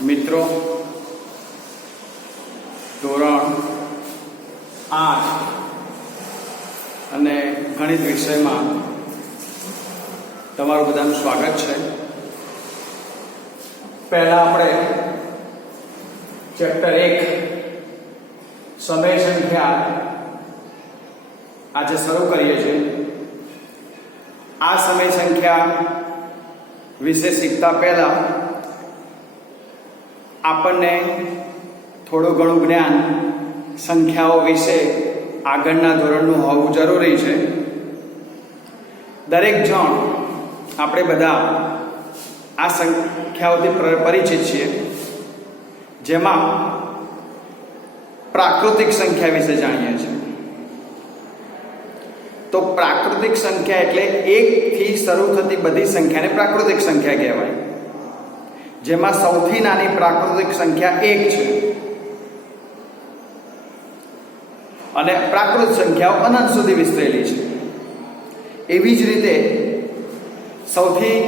મિત્રો ધોરણ 8 અને ગણિત વિષયમાં તમારું બધાનું સ્વાગત છે. પહેલા આપણે ચેપ્ટર 1 સમય સંખ્યા આજે શરૂ કરીએ છીએ. આ સમય સંખ્યા વિશે શીખતા પહેલા આપણને થોડું ઘણું જ્ઞાન સંખ્યાઓ વિશે આગળના ધોરણનું હોવું જરૂરી છે. દરેક જણ આપણે બધા આ સંખ્યાઓથી પરિચિત છીએ, જેમાં પ્રાકૃતિક સંખ્યા વિશે જાણીએ છીએ. તો પ્રાકૃતિક સંખ્યા એટલે 1 થી શરૂ થતી બધી સંખ્યાને પ્રાકૃતિક સંખ્યા કહેવાય, જેમાં સૌથી નાની પ્રાકૃતિક સંખ્યા 1 છે અને પ્રાકૃત સંખ્યાઓ અનંત સુધી વિસ્તરેલી છે. એવી જ રીતે સૌથી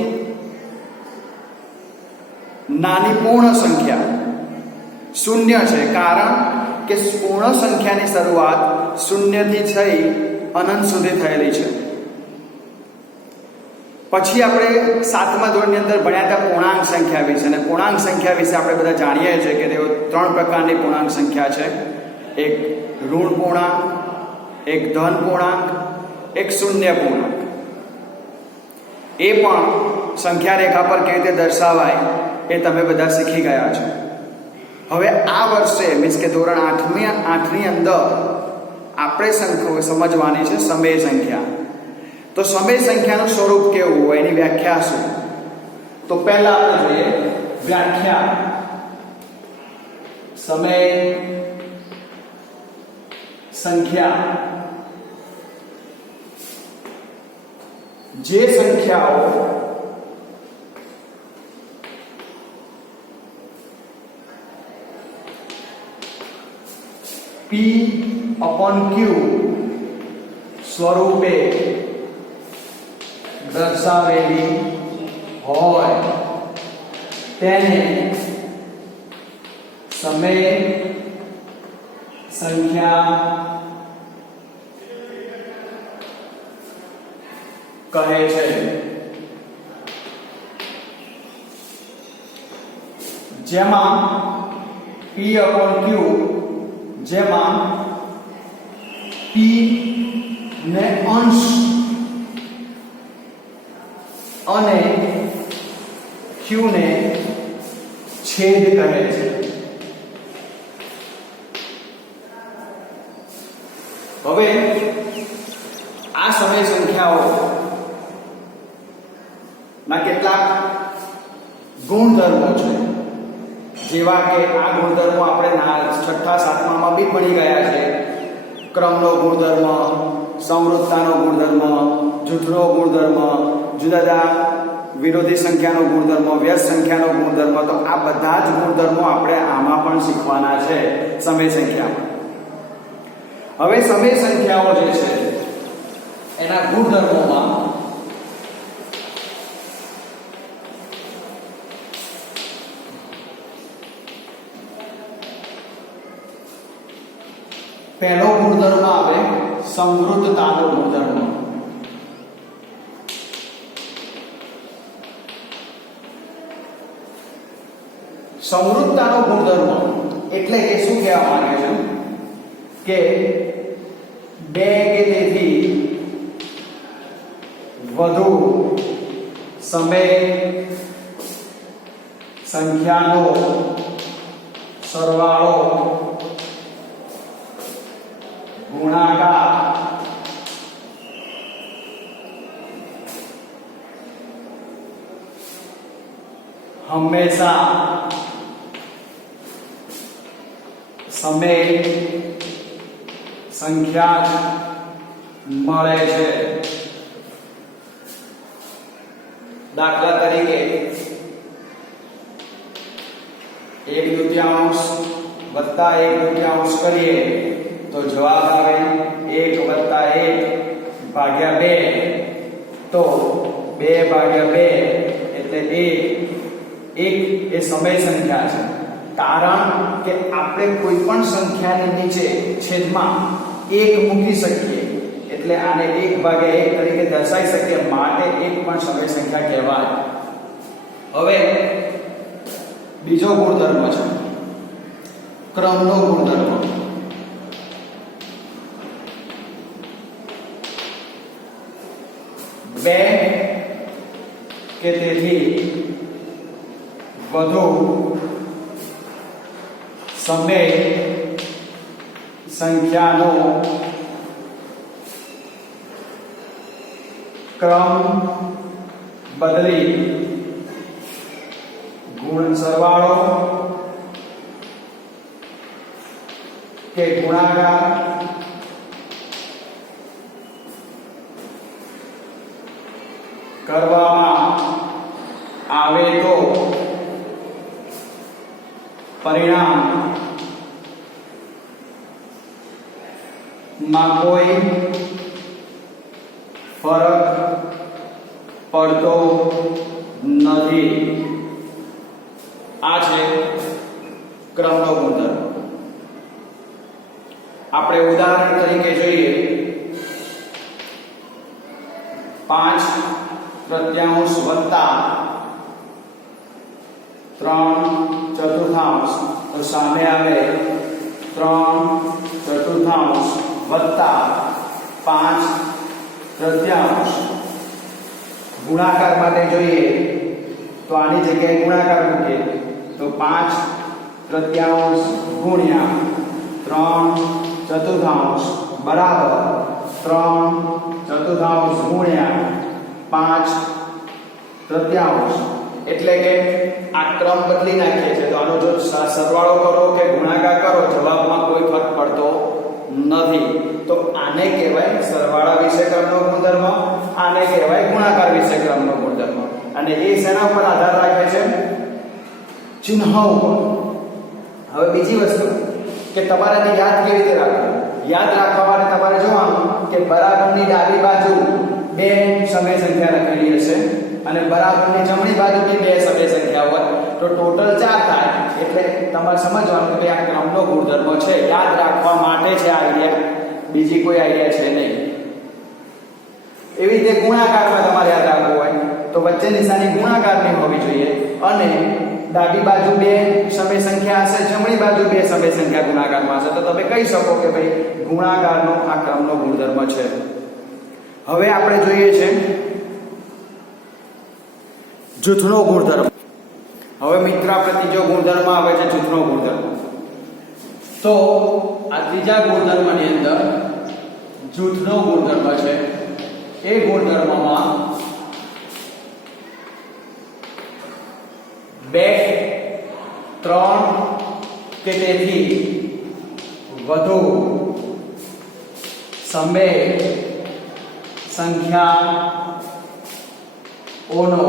નાની પૂર્ણ સંખ્યા 0 છે, કારણ કે પૂર્ણ સંખ્યાની શરૂઆત 0 થી થઈ અનંત સુધી થયેલી છે. પછી આપણે 7મા ધોરણની અંદર ભણ્યા હતા પૂર્ણાંક સંખ્યા વિશે, અને પૂર્ણાંક સંખ્યા વિશે આપણે બધા જાણીએ છીએ કે તેઓ 3 પ્રકારની પૂર્ણાંક સંખ્યા છે. એક ઋણ પૂર્ણાંક, એક ધન પૂર્ણાંક, એક શૂન્ય પૂર્ણાંક. એ પણ સંખ્યા રેખા પર કેવી રીતે દર્શાવાય એ તમે બધા શીખી ગયા છો. હવે આ વર્ષે મીન્સ કે ધોરણ 8ની અંદર આપણે સમજવાની છે સમય સંખ્યા. તો સમય સંખ્યાનું સ્વરૂપ કેવું હોય, એની વ્યાખ્યા શું? તો પહેલા આપણે જોઈએ વ્યાખ્યા. સમય સંખ્યા જે સંખ્યાઓ P/Q સ્વરૂપે દર્શાવેલી હોય તેને સમય સંખ્યા કહે છે. જેમાં P/Q જેમાં P ને અંશ અને Q ને છેદ કહે છે. હવે આ સમય સંખ્યાઓ ના કેટલાક ગુણધર્મો છે, જેવા કે આ ગુણધર્મો આપણે 6ઠ્ઠા 7મામાં બી ભણી ગયા છે. ક્રમનો ગુણધર્મ, સમૃદ્ધતાનો ગુણધર્મ, જૂથનો ગુણધર્મ, જુદા જુદા વિરોધી સંખ્યાનો ગુણધર્મ, વ્યસ્ત સંખ્યાનો ગુણધર્મ. તો આ બધા જ ગુણધર્મો આપણે આમાં પણ શીખવાના છે સમય સંખ્યામાં. હવે સમય સંખ્યાઓ જે છે એના ગુણધર્મોમાં પહેલો ગુણધર્મ આવે સમૃદ્ધતાનો ગુણધર્મ. સમૃદ્ધતાનો ગુણધર્મ એટલે કે શું કહેવા માંગે છે કે 2 કે તેથી વધુ સમય સંખ્યાનો સરવાળો ગુણાકાર હંમેશા સમય સંખ્યા મળે છે. દાખલા તરીકે 1/2 વત્તા 1/2 કરીએ તો જવાબ આવે 1 + 1 ભાગ્યા 2. તો 2/2 એટલે 1 એક એ સમય સંખ્યા છે, કારણ કે આપણે કોઈ પણ સંખ્યાની નીચે છેદમાં 1 મૂકી શકીએ એટલે આને 1/1 તરીકે દર્શાવી શકીએ, માટે એક પણ સમય સંખ્યા કહેવાય. હવે બીજો ગુણધર્મ છે ક્રમનો ગુણધર્મ. બે કે તેથી વધુ સમય સંખ્યાનો ક્રમ બદલી સરવાળો કે ગુણાકાર કરવામાં આવે તો પરિણામ માં કોઈ ફરક પડતો નથી. આ છે ક્રમનો ગુણધર્મ. આપણે ઉદાહરણ તરીકે જોઈએ 5/3 વત્તા 3/4, તો સામે આવે 3/4 વત્તા 5/3. ગુણાકાર માટે જોઈએ તો આની જગ્યાએ ગુણાકાર મૂકીએ તો 5/3 ગુણ્યા 3/4 બરાબર 3/4 ગુણ્યા 5/3. એટલે કે આ ક્રમ બદલી નાખીએ છીએ તો આનો જો સરવાળો કરો કે ગુણાકાર કરો જવાબમાં કોઈ ફરક પડતો નથી. તો આને કહેવાય સરવાળા વિશે ક્રમનો ગુણધર્મ, આને કહેવાય ગુણાકાર વિશે ક્રમનો ગુણધર્મ. અને એ શેના પર આધાર રાખે છે? ચિહ્ન ઉપર. હવે બીજી વસ્તુ કે તમારે તે યાદ કેવી રીતે રાખવું? યાદ રાખવા માટે તમારે જોવાનું કે બરાબરની ડાબી બાજુ 2 સમય સંખ્યા લખેલી હશે અને બરાબરની જમણી બાજુ 2 સમય સંખ્યા હોય તો ટોટલ 4 થાય. એટલે તમારે સમજવાનું કે આ ક્રમનો ગુણધર્મ છે, યાદ રાખવા માટે છે આ આઈડિયા, બીજી કોઈ આઈડિયા છે નહીં. એવી રીતે ગુણાકારમાં તમારે યાદ રાખવું હોય તો વચ્ચે નિશાની ગુણાકારની હોવી જોઈએ અને ડાબી બાજુ 2 સમય સંખ્યા હશે, જમણી બાજુ 2 સમય સંખ્યા ગુણાકારમાં હશે, તો તમે કહી શકો કે ભાઈ ગુણાકારનો આ ક્રમનો ગુણધર્મ છે. હવે આપણે જોઈએ છે જૂથનો ગુણધર્મ. હવે મિત્ર આપણે ત્રીજો ગુણધર્મ આવે છે જૂથનો ગુણધર્મ. તો આ ત્રીજા ગુણધર્મની અંદર જૂથનો ગુણધર્મ છે. એ ગુણધર્મમાં 2-3 કે તેથી વધુ સમય સંખ્યાઓનો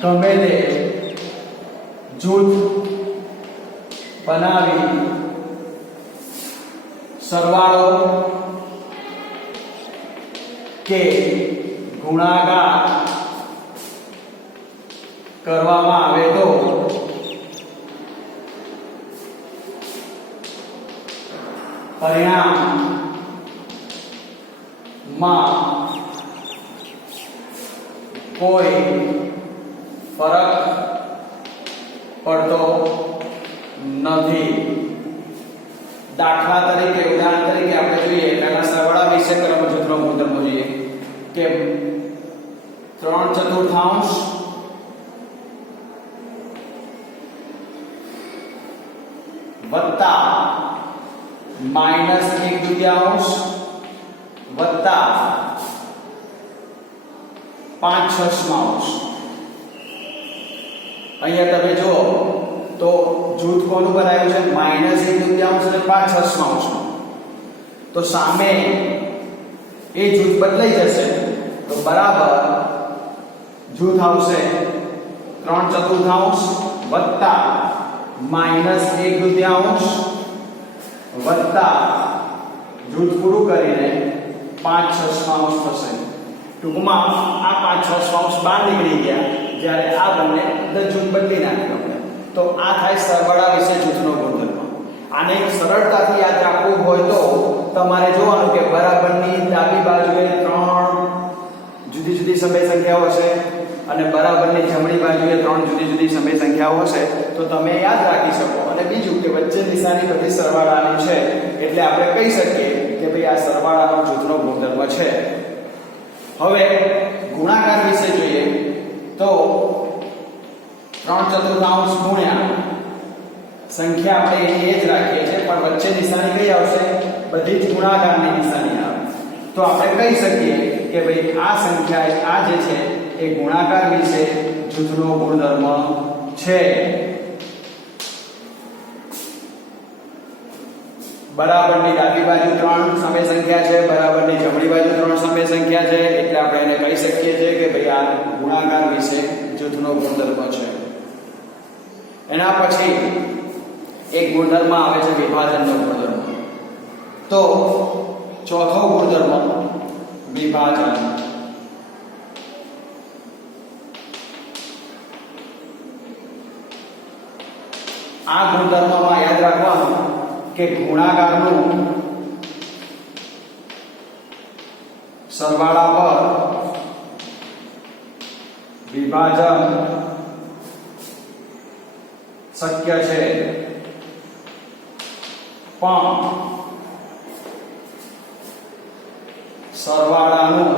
ગમે તે જૂથ બનાવી સરવાળો કે ગુણાકાર કરવામાં આવે તો પરિણામમાં કોઈ ફરક પડતો નથી. દાખલા તરીકે ઉદાહરણ તરીકે આપણે જોઈએ પહેલા સરવાળા વિશે ક્રમ જૂથનો ગુણધર્મ જોઈએ કે 3/4 વત્તા -1/2 વત્તા 5/6. અહીંયા તમે જુઓ તો જૂથ કોનું બનાવ્યું છે? -1/2 અને 5/6. તો સામે એ જૂથ બદલાઈ જશે તો બરાબર જૂથ આવશે 3/4 વત્તા -1/2 વત્તા જૂથ પૂરું કરીને 5/6 થશે. ટૂંકમાં આ 5/6 બહાર નીકળી ગયા, જ્યારે આ બંને અંદર જૂથ બદલી નાખ્યું આપણે. તો આ થાય સરવાળા વિશે જૂથનો ગુણધર્મ. આને સરળતાથી યાદ રાખવું હોય તો તમારે જોવાનું કે બરાબરની ડાબી બાજુએ 3 જુદી જુદી સમય સંખ્યાઓ હશે અને બરાબરની જમણી બાજુએ 3 જુદી જુદી સમય સંખ્યાઓ હશે, તો તમે યાદ રાખી શકો. અને બીજું કે વચ્ચે નિશાની બધી સરવાળાની છે, એટલે આપણે કહી શકીએ કે ભાઈ આ સરવાળાનો જૂથનો ગુણધર્મ છે. હવે ગુણાકાર વિશે જોઈએ તો 3/4 ગુણ્યા સંખ્યા આપણે એ જ રાખીએ છીએ, પણ વચ્ચે નિશાની કઈ આવશે? બધી જ ગુણાકારની નિશાની આવે. તો આપણે કહી શકીએ કે ભાઈ આ સંખ્યા આ જે છે એ ગુણાકાર વિશે જૂથનો ગુણધર્મ છે. બરાબરની ડાબી બાજુ 3 સમય સંખ્યા છે, બરાબરની જમણી બાજુ 3 સમય સંખ્યા છે, એટલે આપણે એને કહી શકીએ છીએ કે ભાઈ આ ગુણાકાર વિશે જૂથનો ગુણધર્મ છે. એના પછી એક ગુણધર્મ આવે છે વિભાજનનો ગુણધર્મ. તો ચોથો ગુણધર્મ વિભાજન. આ ગુણધર્મમાં યાદ રાખવાનું કે ગુણાકારનું સરવાળા પર વિભાજન શક્ય છે, પણ સરવાળાનું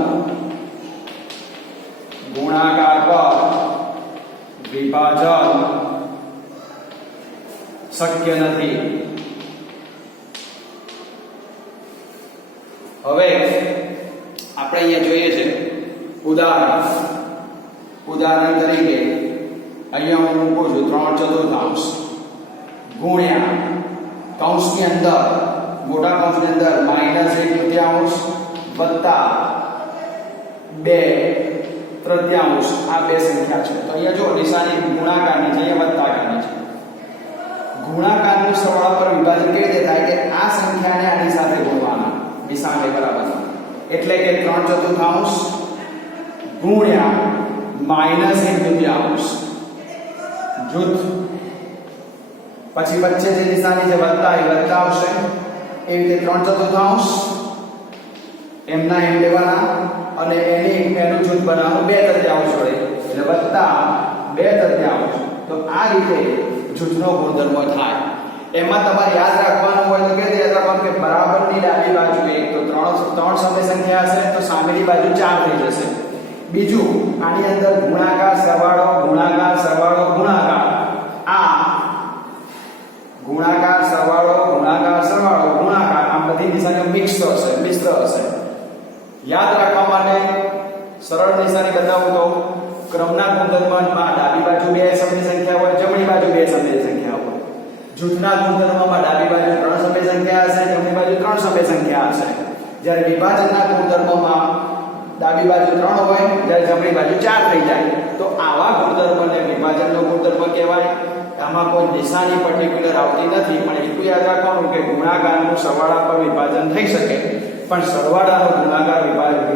ગુણાકાર પર વિભાજન શક્ય નથી. હવે આપણે અહીંયા જોઈએ છે ઉદાહરણ તરીકે અહીંયા હું મૂકું છું 3/4 ગુણ્યા કૌંસની અંદર મોટા કૌંસની અંદર -1/3 વત્તા 2/3 આ બે સંખ્યા છે. તો અહીંયા જો નિશાની ગુણાકારની છે, અહીંયા વત્તાકારની છે. ગુણાકારનું સરવાળા પર વિભાજન કેવી રીતે થાય કે આ સંખ્યાને આની સાથે ગુણવાના નિશાને બરાબર, એટલે કે 3/4 ગુણ્યા -1/3 જૂથ. પછી વચ્ચે જે નિશાની છે વત્તા એ વત્તા આવશે, એવી રીતે 3/4 એમના એમ લેવાના અને એનું જૂથ બનાવવાનું 2/3 જોડે, એટલે વત્તા 2/3. તો આ રીતે જૂથનો ગુણધર્મ થાય. એમાં તમારે યાદ રાખવાનું હોય તો કે યાદ રાખવાનું કે બરાબરની ડાબી બાજુએ એક તો 3 સમય સંખ્યા હશે, તો સામેની બાજુ 4 થઈ જશે. બીજું આની અંદર ગુણાકાર સરવાળો ગુણાકાર સરવાળો ગુણાકાર, આ ગુણાકાર સરવાળો ગુણાકાર સરવાળો ગુણાકાર આ બધી નિશાનીઓ મિશ્ર હશે. યાદ રાખવા માટે સરળ નિશાની બતાવું તો ક્રમના ગુણધર્મમાં ડાબી બાજુ 2 સમય સંખ્યા હોય, જમણી બાજુ 2 સમય સંખ્યા હોય. જૂથના ગુણધર્મમાં ડાબી બાજુ 3 સમય સંખ્યા હશે, જમણી બાજુ 3 સમય સંખ્યા હશે. જ્યારે વિભાજનના ગુણધર્મમાં ડાબી બાજુ 3 હોય, જ્યારે જમણી બાજુ 4 થઈ જાય. તો આવા ગુણધર્મને વિભાજનનો ગુણધર્મ કહેવાય. આમાં કોઈ નિશાની પર્ટિક્યુલર આવતી નથી, પણ એટલું યાદ રાખવાનું કે ગુણાકારનું સરવાળા પર વિભાજન થઈ શકે, પણ સરવાળાનો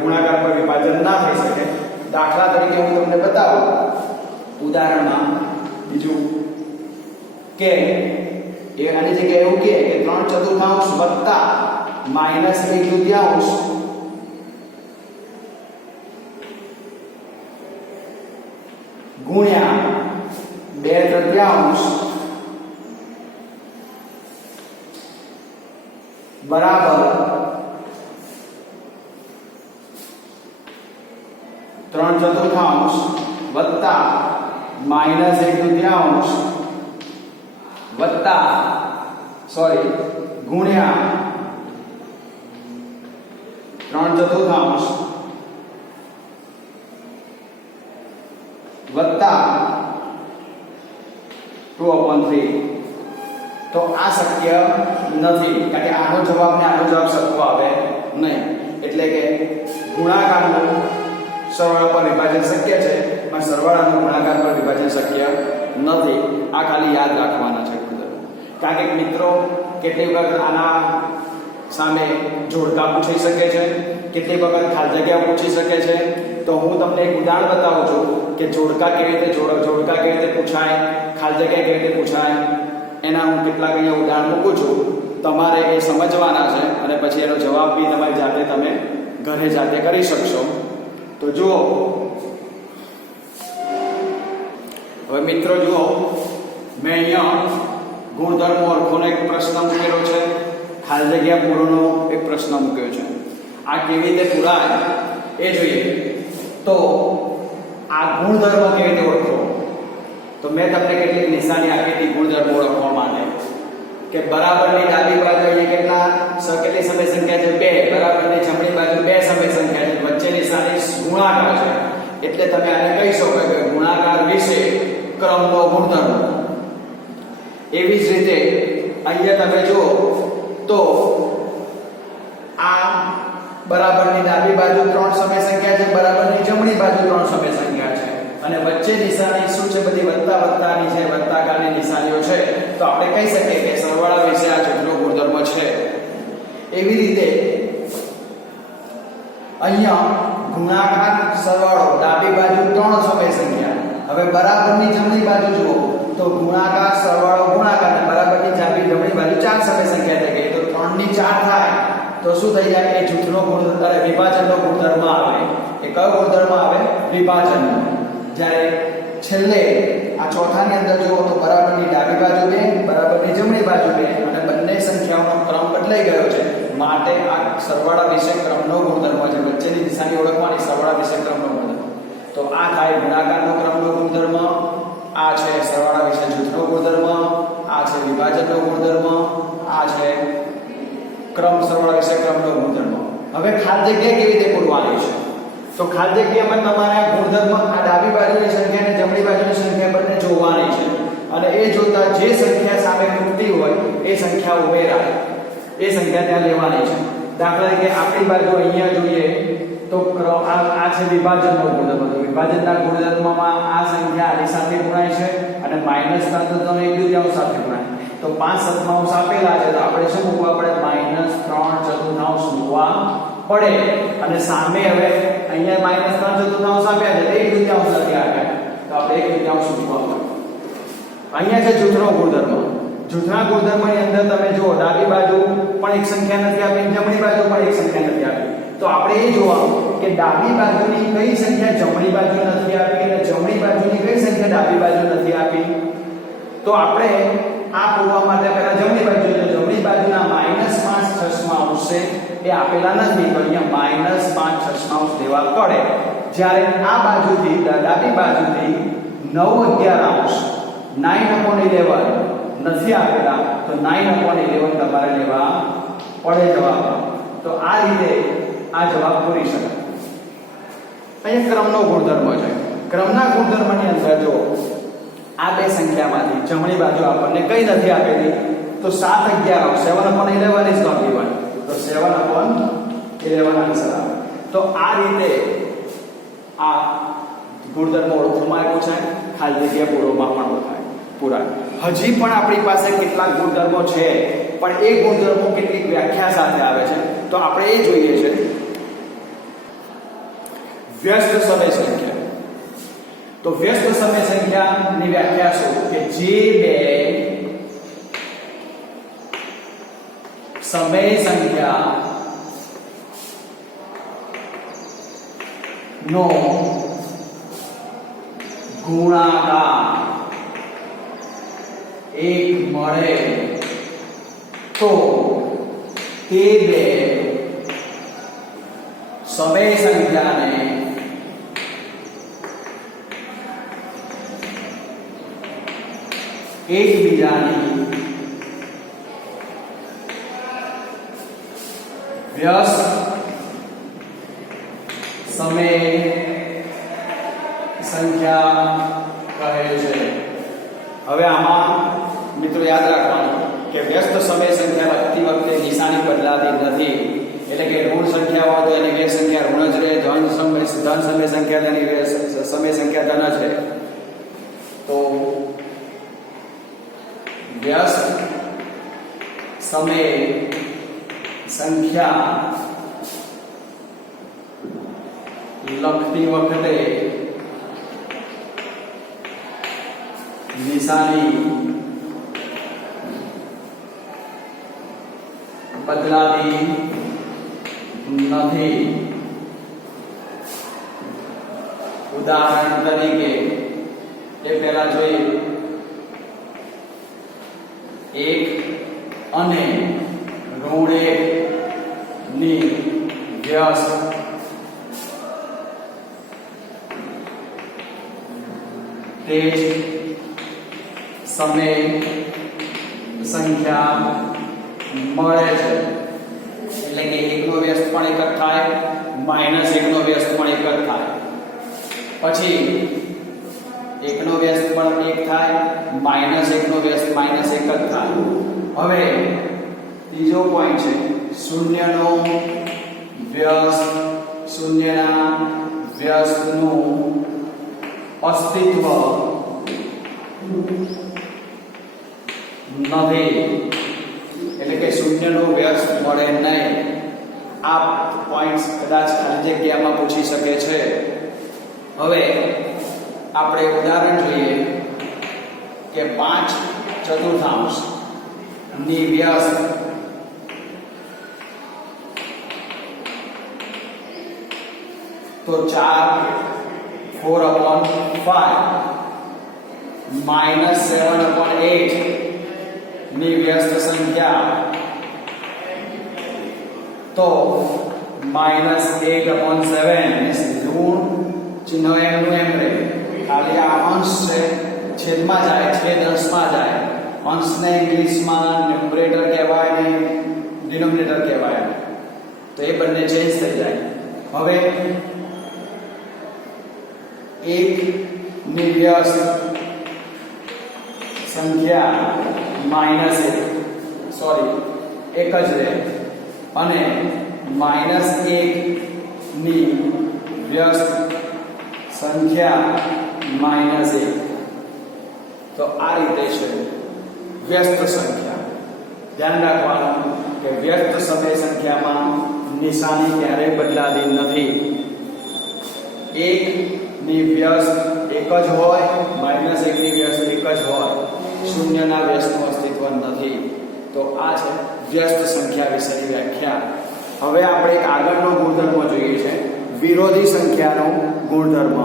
ગુણાકાર પર વિભાજન ના થઈ શકે. દાખલા તરીકે હું તમને બતાવું ઉદાહરણમાં બીજું કે આની જગ્યાએ એવું કે 3/4 વત્તા -1/3 ગુણ્યા 2/3 બરાબર 3/4 વત્તા -1/3 વત્તા ગુણ્યા 3/4 વત્તા 2/3. તો આ શક્ય નથી, કારણ કે આનો જવાબ ને આનો જવાબ સરખો આવે નહીં. એટલે કે ગુણાકારનું સરવાળા પર વિભાજન શક્ય છે, પણ સરવાળાનું ગુણાકાર પર વિભાજન શક્ય નથી. આ ખાલી યાદ રાખવાના છે. કારણ કે મિત્રો કેટલીક વખત આના સામે જોડકા પૂછી શકે છે, કેટલીક વખત ખાલી જગ્યા પૂછી શકે છે. તો તો હું તમને એક ઉદાહરણ બતાવું છું કે જોડકા કેવી રીતે પૂછાય, ખાલી જગ્યા કેવી રીતે પૂછાય, એના હું કેટલાક અહીંયા ઉદાહરણ મૂકું છું. તમારે એ સમજવાના છે અને પછી એનો જવાબ બી તમારી જાતે તમે ઘરે જાતે કરી શકશો. તો જુઓ, હવે મિત્રો જુઓ, મેં અહીંયા ગુણધર્મો ઓળખોનો એક પ્રશ્ન મૂકેલો છે, ખાલી જગ્યા પૂરોનો એક પ્રશ્ન મૂક્યો છે. આ કેવી રીતે પૂરાય એ જોઈએ. તો આ ગુણધર્મો કેવી રીતે ઓળખો? તો મેં તમને કેટલીક નિશાની આપી હતી ગુણધર્મો ઓળખવા માટે કે બરાબરની ડાબી બાજુ અહીંયા કેટલી સમય સંખ્યા છે? 2. બરાબરની જમણી બાજુ 2 સમય સંખ્યા છે. વચ્ચે નિશાની ગુણાકાર છે, એટલે તમે આને કહી શકો કે ગુણાકાર વિશે ક્રમનો ગુણધર્મ. એવી જ રીતે અહીંયા તમે જુઓ તો આ બરાબરની ડાબી બાજુ 3 સમય સંખ્યા છે, બરાબરની જમણી બાજુ 3 સમય સંખ્યા છે, અને વચ્ચે નિશાની શું છે? બધી વત્તાની છે, વત્તાકારની નિશાનીઓ છે. તો આપણે કહી શકીએ કે સરવાળા વિશે આ જૂથનો ગુણધર્મ છે. એવી રીતે અહીંયા ગુણાકાર સરવાળો ડાબી બાજુ 3 સમય સંખ્યા. હવે બરાબરની જમણી બાજુ જુઓ તો ગુણાકાર સરવાળો ગુણાકાર અને બરાબરની જમણી બાજુ 4 સમય સંખ્યા થઈ ગઈ. તો 3 ની 4 થાય તો શું થઈ જાય? એ જૂથનો ગુણધર્મ, વિભાજનનો ગુણધર્મ આવે. એ કયો ગુણધર્મ આવે? વિભાજનનો. જ્યારે છેલ્લે આ ચોથાની અંદર જુઓ તો બરાબરની ડાબી બાજુ 2, બરાબરની જમણી બાજુ 2, અને બંને સંખ્યાઓનો ક્રમ બદલાઈ ગયો છે, માટે આ સરવાળા વિશે ક્રમનો ગુણધર્મ છે. વચ્ચેની નિશાની ઓળખવાની, સરવાળા વિશે ક્રમનો ગુણધર્મ. તો આ થાય ગુણાકારનો ક્રમનો ગુણધર્મ, આ છે સરવાળા વિશે જૂથનો ગુણધર્મ, આ છે વિભાજનનો ગુણધર્મ, આ છે ક્રમ સરવાળા વિશે ક્રમનો ગુણધર્મ. હવે ખાલી જગ્યા કેવી રીતે પૂરવાની છે? તો ખાલી જગ્યામાં તમારે આ ગુણધર્મ, આ ડાબી બાજુની સંખ્યા અને જમણી બાજુની સંખ્યા બંને જોવાની છે, અને એ જોતા જે સંખ્યા સામે ખૂટતી હોય એ સંખ્યા ઉમેરાય, એ સંખ્યા ત્યાં લેવાની છે. દાખલા તરીકે આપણી બાજુ અહીંયા જોઈએ તો આ છે વિભાજનનો ગુણધર્મ. તો વિભાજનના ગુણધર્મમાં આ સંખ્યા આની સાથે ગુણાય છે અને માઈનસ ના તો 1/2 સાથે ગુણાય. તો 5/7 આપેલા છે, તો આપણે શું મૂકવા પડે? -3/4 મૂકવા પડે. અને સામે હવે અહીંયા -3/4 આપ્યા છે, 1/2 નથી આપ્યા, તો આપણે 1/2 મૂકવા પડે. અહીંયા છે જૂથનો ગુણધર્મ. જૂથના ગુણધર્મની અંદર તમે જુઓ, ડાબી બાજુ પણ એક સંખ્યા નથી આપી, જમણી બાજુ પણ એક સંખ્યા નથી આપી. તો આપણે એ જોવાનું કે ડાબી બાજુની કઈ સંખ્યા જમણી બાજુ નથી આપી અને જમણી બાજુની કઈ સંખ્યા ડાબી બાજુ નથી આપી. તો આપણે આ પૂરવા માટે પહેલા જમણી બાજુ જોઈએ. જમણી બાજુના -5/6 છે, એ આપેલા નથી, તો અહીંયા -5/6 લેવા પડે. જ્યારે આ બાજુથી, ડાબી બાજુથી 9/11 9/11 નથી આપેલા, તો 9/11 તમારે લેવા પડે જવાબ. તો આ રીતે આ જવાબ પૂરી શકાય. અહીંયા ક્રમનો ગુણધર્મ છે. ક્રમના ગુણધર્મની અંદર જો આ બે સંખ્યામાંથી જમણી બાજુ આપણને કઈ નથી આપેલી, તો 7/11 7/11 is not given, તો 7/11 આન્સર આવે. તો આ રીતે આ ગુણધર્મ ઓળખવામાં આવ્યું છે, ખાલી જગ્યા પૂરોમાં પણ પૂરાય. હજી પણ આપણી પાસે કેટલાક ગુણધર્મો છે, પણ એ ગુણધર્મો કેટલીક વ્યાખ્યા સાથે આવે છે, તો આપણે એ જોઈએ છે. વ્યસ્ત સમય સંખ્યા. તો વ્યસ્ત સમય સંખ્યાની વ્યાખ્યા શું? કે જે બે સમય સંખ્યા નો ગુણાકાર 1 મળે તો તે બે સમય સંખ્યાને એકબીજાની વ્યસ્ત સમય સંખ્યા કહે છે. હવે આમાં મિત્રો યાદ રાખવાનું કે વ્યસ્ત સમય સંખ્યા લખતી વખતે નિશાની બદલાતી નથી. એટલે કે ઋણ સંખ્યા હોય તો એની વ્યસ્ત સંખ્યા ઋણ જ રહે, ધન સમય સંખ્યા તેની સમય સંખ્યા ધન જ રહે. તો વ્યસ્ત સમય સંખ્યા લખતી વખતે નિશાની બદલાતી નથી. ઉદાહરણ તરીકે એ પહેલા જોઈએ. 1 અને ઋણ 1 ની વ્યસ્ત તે જ સમય સંખ્યા મળે છે. એટલે કે 1 નો વ્યસ્ત પણ એક જ થાય, -1 નો વ્યસ્ત પણ એક જ થાય. પછી 1 નો વ્યસ્ત પણ 1 થાય, -1 નો વ્યસ્ત -1 જ થાય. હવે ત્રીજો પોઈન્ટ છે શૂન્યનો વ્યસ્ત. શૂન્યના વ્યસ્તનું અસ્તિત્વ નથી. એટલે કે શૂન્યનો વ્યસ્ત મળે નહીં. આ પોઈન્ટ્સ કદાચ ખાલી જગ્યામાં પૂછી શકે છે. હવે આપણે ઉદાહરણ જોઈએ કે 5/4 ની વ્યસ્ત તો 4/5 -7/8 ની વ્યસ્ત સંખ્યા તો -8/7 ઋણ ચિહ્ન એમનું એમ રહે. ખાલી આ અંશ છે છેદમાં જાય, છેદ અંશમાં જાય. અંશને ઇંગ્લિશમાં ન્યુમરેટર કહેવાય ને ડિનોમિનેટર કહેવાય, તો એ બંને ચેન્જ થઈ જાય. હવે 1 ની વ્યસ્ત સંખ્યા -1 એક જ રહે અને -1 ની વ્યસ્ત સંખ્યા -1. તો આ રીતે છે વ્યસ્ત સંખ્યા. ધ્યાન રાખવાનું કે વ્યસ્ત સમય સંખ્યામાં નિશાની ક્યારેય બદલાતી નથી. 1 ની વ્યસ્ત એક જ હોય, -1 ની વ્યસ્ત એક જ હોય, શૂન્યના વ્યસ્તનું અસ્તિત્વ નથી. તો આ છે વ્યસ્ત સંખ્યા વિશેની વ્યાખ્યા. હવે આપણે આગળનો ગુણધર્મ જોઈએ છે વિરોધી સંખ્યાનો ગુણધર્મ.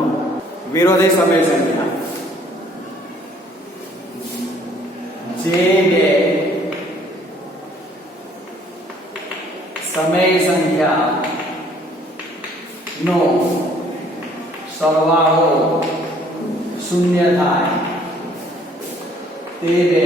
વિરોધી સમય સંખ્યા જે બે સમય સંખ્યા નો સરવાળો શૂન્ય થાય તે બે